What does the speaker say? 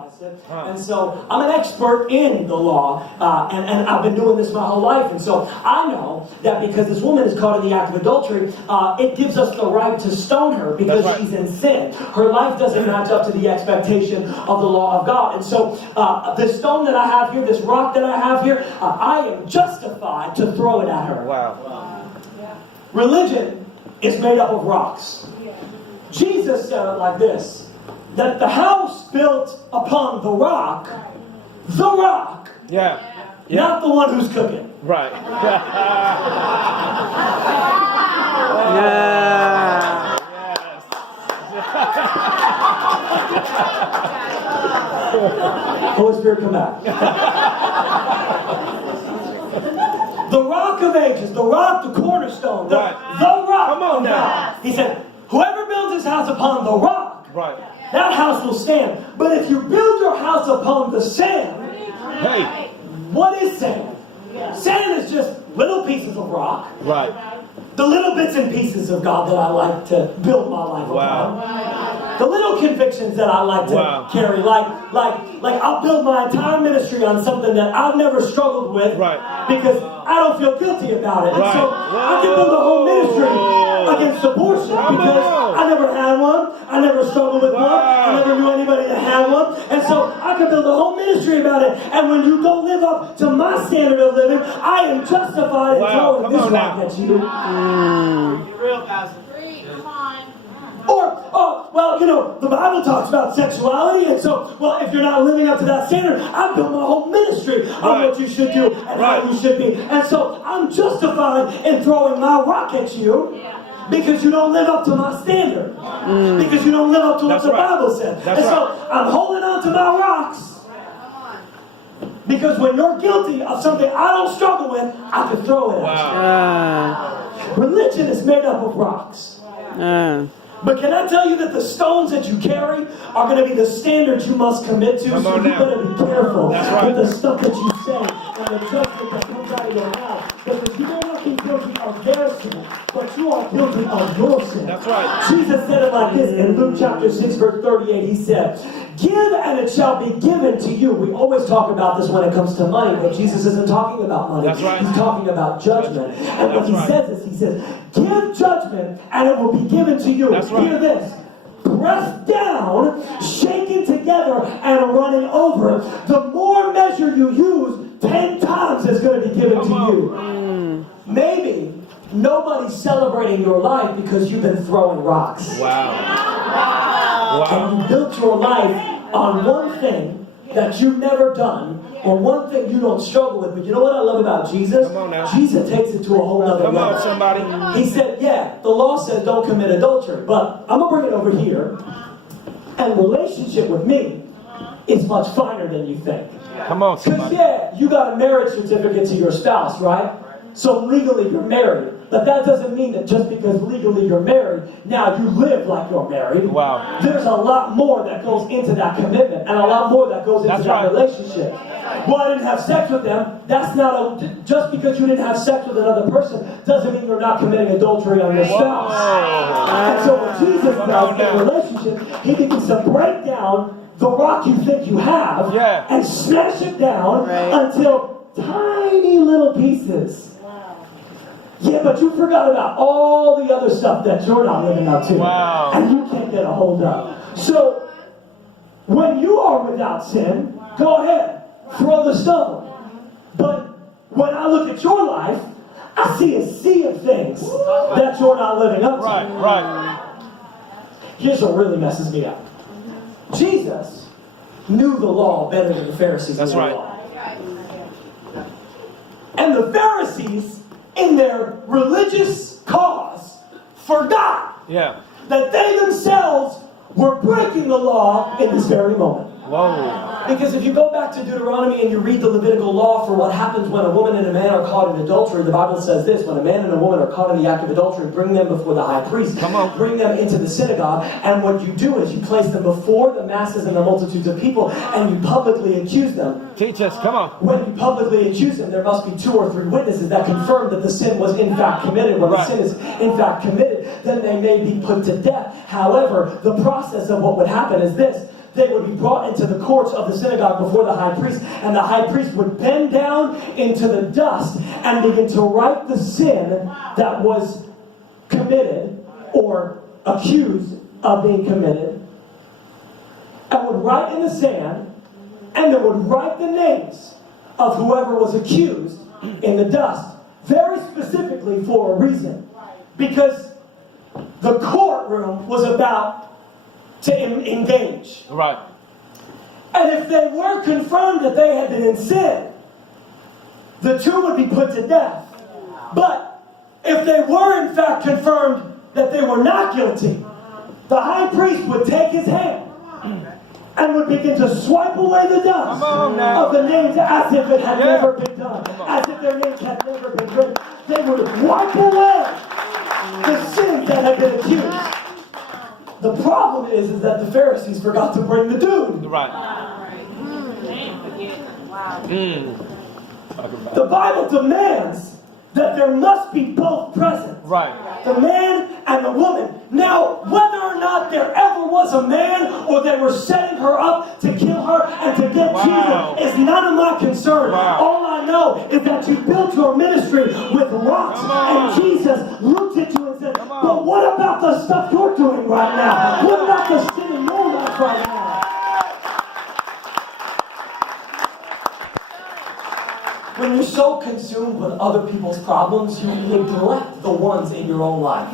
realize it. And so I'm an expert in the law, and I've been doing this my whole life. And so I know that because this woman is caught in the act of adultery, it gives us the right to stone her because she's in sin. Her life doesn't match up to the expectation of the law of God. And so this stone that I have here, this rock that I have here, I am justified to throw it at her. Wow. Religion is made up of rocks. Jesus said it like this, that the house built upon the rock, Yeah. not the one who's cooking. Right. Yeah. Holy Spirit, come back. The rock of ages, the rock, the cornerstone, the rock. Come on now. He said, whoever builds his house upon the rock, Right. that house will stand. But if you build your house upon the sand, Hey. what is sand? Sand is just little pieces of rock. Right. The little bits and pieces of God that I like to build my life Wow. upon. The little convictions that I like to carry. Like I'll build my entire ministry on something that I've never struggled with. Right. Because I don't feel guilty about it. And Right. so I can build a whole ministry against abortion because I never had one. I never struggled with one. I never knew anybody that had one. And so I can build a whole ministry about it. And when you don't live up to my standard of living, I am justified in throwing this rock at you. Get real, Pastor. Or, well, you know, the Bible talks about sexuality, and so, well, if you're not living up to that standard, I built my whole ministry on what you should do and how you should be. And so I'm justified in throwing my rock at you because you don't live up to my standard. Because you don't live up to what the Bible said. And so I'm holding on to my rocks because when you're guilty of something I don't struggle with, I can throw it at you. Religion is made up of rocks. But can I tell you that the stones that you carry are going to be the standards you must commit to? So you better be careful with the stuff that you say and the judgment that comes out of your mouth. Because you may not be guilty of their sin, but you are guilty of your sin. That's right. Jesus said it like this in Luke chapter 6, verse 38. He said, "Give and it shall be given to you." We always talk about this when it comes to money, but Jesus isn't talking about money. That's right. He's talking about judgment. And when he says this, he says, "Give judgment and it will be given to you." That's right. Hear this. Pressed down, shaken together, and running over. The more measure you use, 10 times is going to be given to you. Maybe nobody's celebrating your life because you've been throwing rocks. Wow. And you built your life on one thing that you've never done, or one thing you don't struggle with. But you know what I love about Jesus? Come on now. Jesus takes it to a whole nother level. Come on, somebody. He said, yeah, the law says don't commit adultery, but I'm going to bring it over here, and relationship with me is much finer than you think. Come on, Because, somebody. yeah, you got a marriage certificate to your spouse, right? So legally you're married. But that doesn't mean that just because legally you're married, now you live like you're married. Wow. There's a lot more that goes into that commitment, and a lot more that goes into that relationship. Well, I didn't have sex with them. That's not just because you didn't have sex with another person doesn't mean you're not committing adultery on your spouse. And so what Jesus does in a relationship, he begins to break down the rock you think you have and smash it down until tiny little pieces. Yeah, but you forgot about all the other stuff that you're not living up to. Wow. And you can't get a hold of. So, when you are without sin, go ahead, throw the stone. But when I look at your life, I see a sea of things that you're not living up to. Right. Here's what really messes me up. Jesus knew the law better than the Pharisees knew the law. And the Pharisees, in their religious cause, forgot that they themselves were breaking the law in this very moment. Whoa. Because if you go back to Deuteronomy and you read the Levitical law for what happens when a woman and a man are caught in adultery, the Bible says this: when a man and a woman are caught in the act of adultery, bring them before the high priest. Bring them into the synagogue, and what you do is you place them before the masses and the multitudes of people, and you publicly accuse them. Teach us, come on. When you publicly accuse them, there must be 2 or 3 witnesses that confirm that the sin was in fact committed. When the sin is in fact committed, then they may be put to death. However, the process of what would happen is this: they would be brought into the courts of the synagogue before the high priest, and the high priest would bend down into the dust and begin to write the sin that was committed or accused of being committed, and would write in the sand, and then would write the names of whoever was accused in the dust, very specifically for a reason, because the courtroom was about to engage. Right. And if they were confirmed that they had been in sin, the two would be put to death. But if they were in fact confirmed that they were not guilty, the high priest would take his hand and would begin to swipe away the dust of the names as if it had never been done, as if their names had never been written. They would wipe away the sins that had been accused. The problem is that the Pharisees forgot to bring the dude. Right. The Bible demands that there must be both present. Right. The man and the woman. Now, whether or not there ever was a man or they were setting her up to kill her and to get Jesus is none of my concern. All I know is that you built your ministry with rocks, and Jesus looked at you and said, but what about the stuff you're doing right now? What about the sin in your life right now? When you're so consumed with other people's problems, you neglect the ones in your own life.